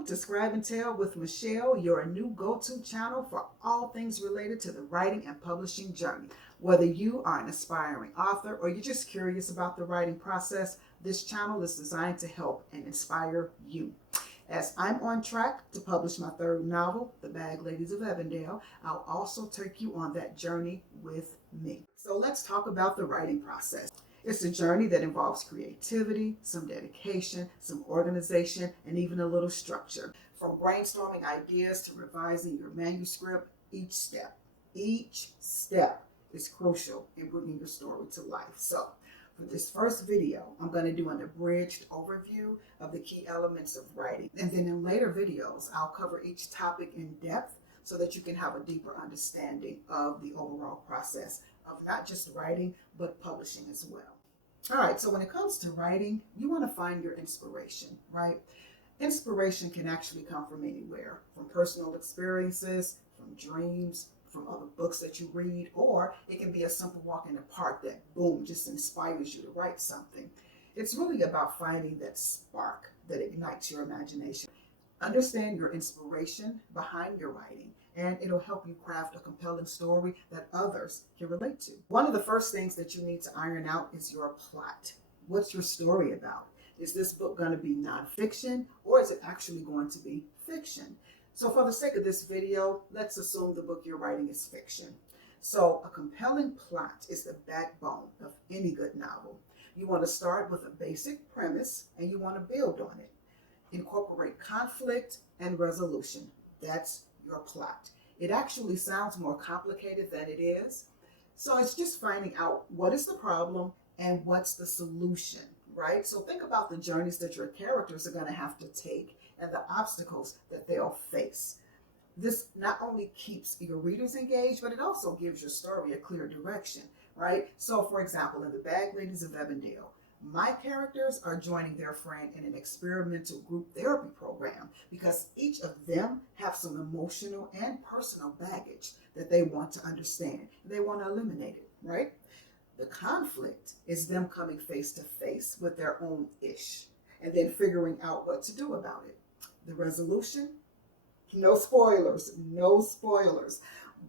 Welcome to Scribe and Tell with Michelle, your new go-to channel for all things related to the writing and publishing journey. Whether you are an aspiring author or you're just curious about the writing process, this channel is designed to help and inspire you. As I'm on track to publish my third novel, The Bag Ladies of Avondale, I'll also take you on that journey with me. So let's talk about the writing process. It's a journey that involves creativity, some dedication, some organization, and even a little structure. From brainstorming ideas to revising your manuscript, each step is crucial in bringing your story to life. So for this first video, I'm going to do an abridged overview of the key elements of writing. And then in later videos, I'll cover each topic in depth so that you can have a deeper understanding of the overall process of not just writing, but publishing as well. All right, so when it comes to writing, you want to find your inspiration, right? Inspiration can actually come from anywhere, from personal experiences, from dreams, from other books that you read, or it can be a simple walk in the park that, boom, just inspires you to write something. It's really about finding that spark that ignites your imagination. Understand your inspiration behind your writing, and it'll help you craft a compelling story that others can relate to. One of the first things that you need to iron out is your plot. What's your story about? Is this book going to be nonfiction, or is it actually going to be fiction? So for the sake of this video, let's assume the book you're writing is fiction. So a compelling plot is the backbone of any good novel. You want to start with a basic premise, and you want to build on it. Incorporate conflict and resolution. That's your plot. It actually sounds more complicated than it is. So it's just finding out what is the problem and what's the solution, right? So think about the journeys that your characters are going to have to take and the obstacles that they'll face. This not only keeps your readers engaged, but it also gives your story a clear direction, right? So for example, in The Bag Ladies of Avondale, my characters are joining their friend in an experimental group therapy program because each of them have some emotional and personal baggage that they want to understand. They want to eliminate it, right? The conflict is them coming face to face with their own ish and then figuring out what to do about it. The resolution, no spoilers.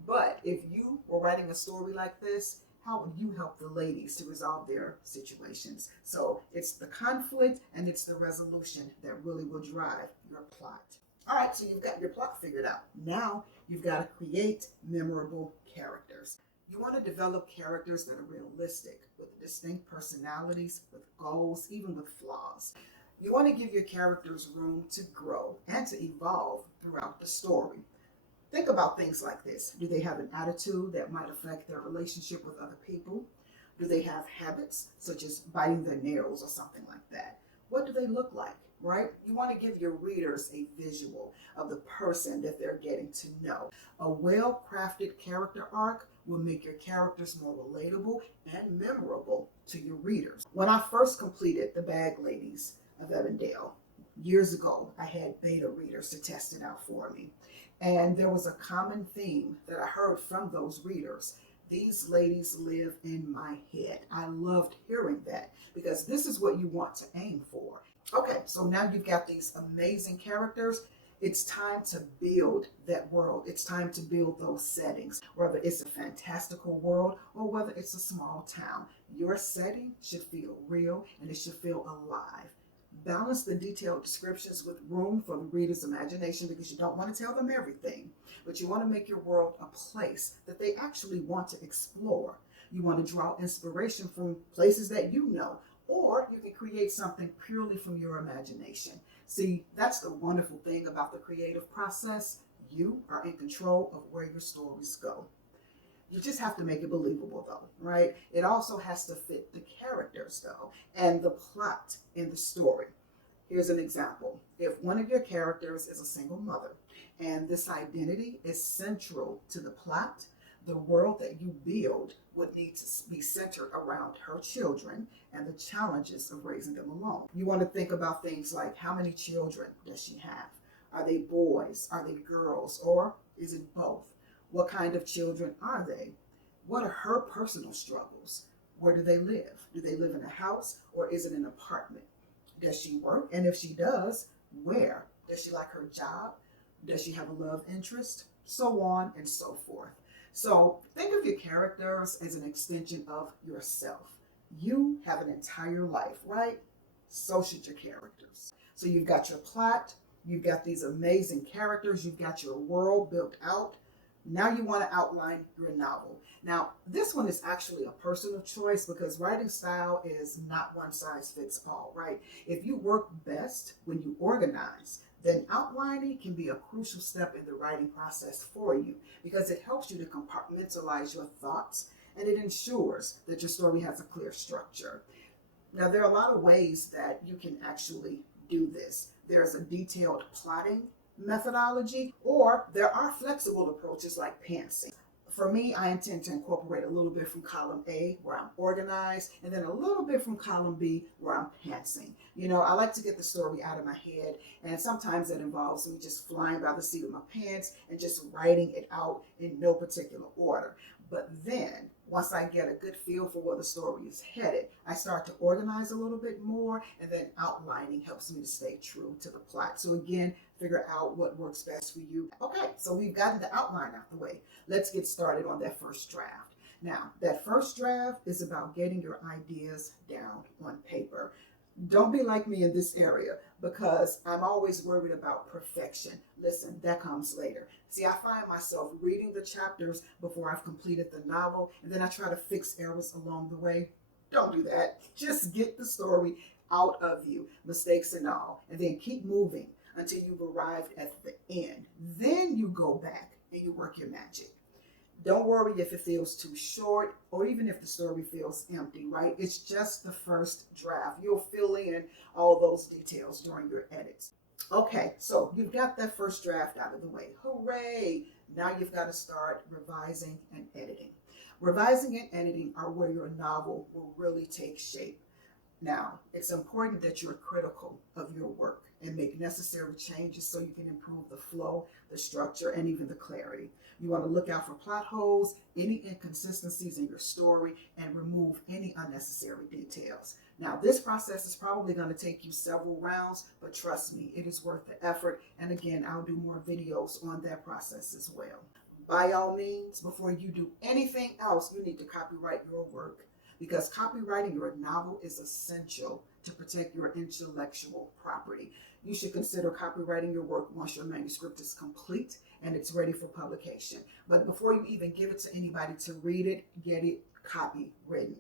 But if you were writing a story like this, how would you help the ladies to resolve their situations? So it's the conflict and it's the resolution that really will drive your plot. All right, so you've got your plot figured out. Now you've got to create memorable characters. You want to develop characters that are realistic, with distinct personalities, with goals, even with flaws. You want to give your characters room to grow and to evolve throughout the story. Think about things like this. Do they have an attitude that might affect their relationship with other people? Do they have habits such as biting their nails or something like that? What do they look like, right? You want to give your readers a visual of the person that they're getting to know. A well-crafted character arc will make your characters more relatable and memorable to your readers. When I first completed The Bag Ladies of Avondale years ago, I had beta readers to test it out for me. And there was a common theme that I heard from those readers. These ladies live in my head. I loved hearing that because this is what you want to aim for. Okay, so now you've got these amazing characters. It's time to build that world. It's time to build those settings, whether it's a fantastical world or whether it's a small town. Your setting should feel real and it should feel alive. Balance the detailed descriptions with room for the reader's imagination because you don't want to tell them everything, but you want to make your world a place that they actually want to explore. You want to draw inspiration from places that you know, or you can create something purely from your imagination. See, that's the wonderful thing about the creative process. You are in control of where your stories go. You just have to make it believable though, right? It also has to fit the characters though, and the plot in the story. Here's an example. If one of your characters is a single mother and this identity is central to the plot, the world that you build would need to be centered around her children and the challenges of raising them alone. You want to think about things like how many children does she have? Are they boys? Are they girls? Or is it both? What kind of children are they? What are her personal struggles? Where do they live? Do they live in a house or is it an apartment? Does she work? And if she does, where Does she like her job? Does she have a love interest? So on and so forth. So think of your characters as an extension of yourself. You have an entire life, right? So should your characters. So you've got your plot, you've got these amazing characters, you've got your world built out. Now you want to outline your novel. Now, this one is actually a personal choice because writing style is not one size fits all, right? If you work best when you organize, then outlining can be a crucial step in the writing process for you because it helps you to compartmentalize your thoughts and it ensures that your story has a clear structure. Now, there are a lot of ways that you can actually do this. There's a detailed plotting methodology, or there are flexible approaches like pantsing. For me, I intend to incorporate a little bit from column A where I'm organized and then a little bit from column B where I'm pantsing. I like to get the story out of my head, and sometimes that involves me just flying by the seat of my pants and just writing it out in no particular order. But then once I get a good feel for where the story is headed, I start to organize a little bit more, and then outlining helps me to stay true to the plot. So again, figure out what works best for you. Okay, so we've gotten the outline out the way. Let's get started on that first draft. Now, that first draft is about getting your ideas down on paper. Don't be like me in this area because I'm always worried about perfection. Listen, that comes later. See, I find myself reading the chapters before I've completed the novel, and then I try to fix errors along the way. Don't do that. Just get the story out of you, mistakes and all, and then keep moving until you've arrived at the end. Then you go back and you work your magic. Don't worry if it feels too short or even if the story feels empty, right? It's just the first draft. You'll fill in all those details during your edits. Okay, so you've got that first draft out of the way. Hooray! Now you've got to start revising and editing. Revising and editing are where your novel will really take shape. Now, it's important that you're critical of your work and make necessary changes so you can improve the flow, the structure, and even the clarity. You want to look out for plot holes, any inconsistencies in your story, and remove any unnecessary details. Now, this process is probably going to take you several rounds, but trust me, it is worth the effort. And again, I'll do more videos on that process as well. By all means, before you do anything else, you need to copyright your work, because copywriting your novel is essential to protect your intellectual property. You should consider copywriting your work once your manuscript is complete and it's ready for publication. But before you even give it to anybody to read it, get it copywritten.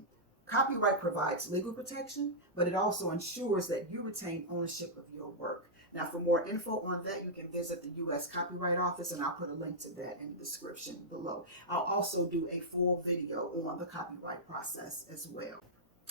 Copyright provides legal protection, but it also ensures that you retain ownership of your work. Now, for more info on that, you can visit the U.S. Copyright Office, and I'll put a link to that in the description below. I'll also do a full video on the copyright process as well.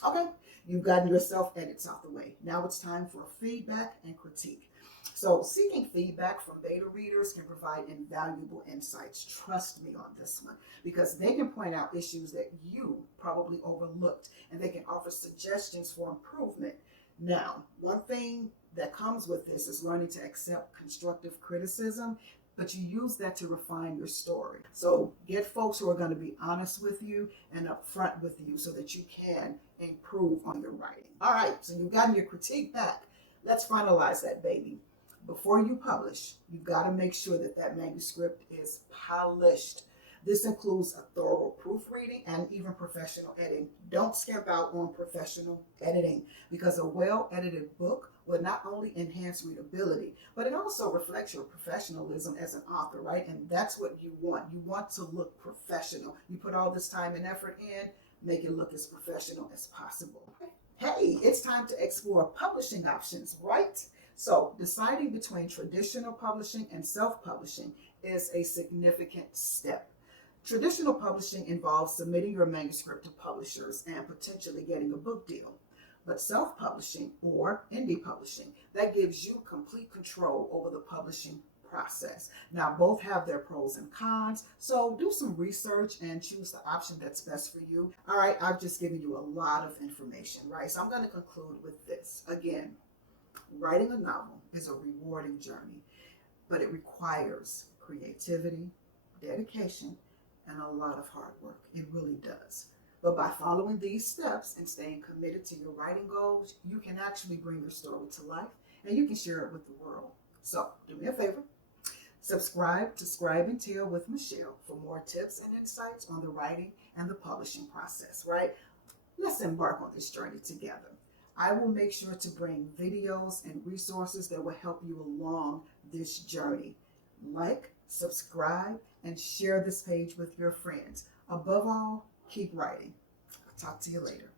Okay, you've gotten your self-edits out the way. Now it's time for feedback and critique. So seeking feedback from beta readers can provide invaluable insights. Trust me on this one, because they can point out issues that you probably overlooked, and they can offer suggestions for improvement. Now, one thing that comes with this is learning to accept constructive criticism, but you use that to refine your story. So get folks who are going to be honest with you and upfront with you so that you can improve on your writing. All right, so you've gotten your critique back. Let's finalize that, baby. Before you publish, you've got to make sure that that manuscript is polished. This includes a thorough proofreading and even professional editing. Don't skimp out on professional editing, because a well-edited book will not only enhance readability, but it also reflects your professionalism as an author, right? And that's what you want. You want to look professional. You put all this time and effort in, make it look as professional as possible. Hey, it's time to explore publishing options, right? So deciding between traditional publishing and self-publishing is a significant step. Traditional publishing involves submitting your manuscript to publishers and potentially getting a book deal. But self-publishing, or indie publishing, that gives you complete control over the publishing process. Now, both have their pros and cons, so do some research and choose the option that's best for you. All right, I've just given you a lot of information, right? So I'm going to conclude with this. Again, writing a novel is a rewarding journey, but it requires creativity, dedication, and a lot of hard work. It really does. But by following these steps and staying committed to your writing goals, you can actually bring your story to life and you can share it with the world. So do me a favor. Subscribe to Scribe and Tell with Michelle for more tips and insights on the writing and the publishing process, right? Let's embark on this journey together. I will make sure to bring videos and resources that will help you along this journey. Like, subscribe, and share this page with your friends. Above all, keep writing. I'll talk to you later.